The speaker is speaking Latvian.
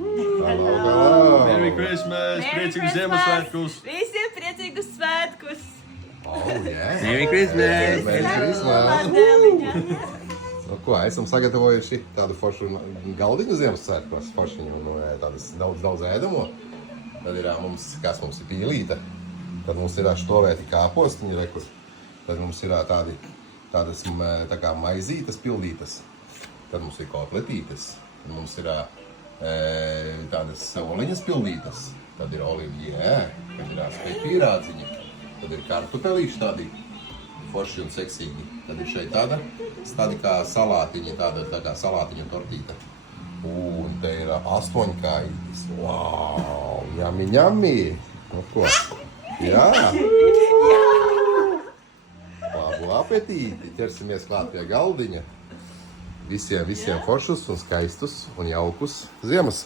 Hello. Merry Christmas! Priecīgus Ziemassvētkus! Visiem priecīgus svētkus! Oh, yeah. Merry Christmas! Merry Christmas! Dēliņa. Nu, ko, esam sagatavojuši tādu foršu galdiņu Ziemassvētkos. Foršiņu, tādas daudz ēdamo. Tad ir mums, kas mums ir pīlīte. Tad mums ir štovēti kāpostiņi, rekur. Tad mums ir tādas tā kā maizītes pildītas. Tad mums ir kotletītes. Tad mums ir tādas oliņas pildītas. Tad ir olivjē, tad ir spēpīrādziņi. Tad ir kartupelīši tādi forši un seksīgi. Tad ir šeit tādi kā salātiņi, tā kā salātiņa tortīta. Un te ir 8 kājītis. Wow! Ņami, ņami! Nu ko? Jā! Labu apetīti! Ķersimies klāt pie galdiņa. Visiem foršus un skaistus un jaukus Ziemassvētkus!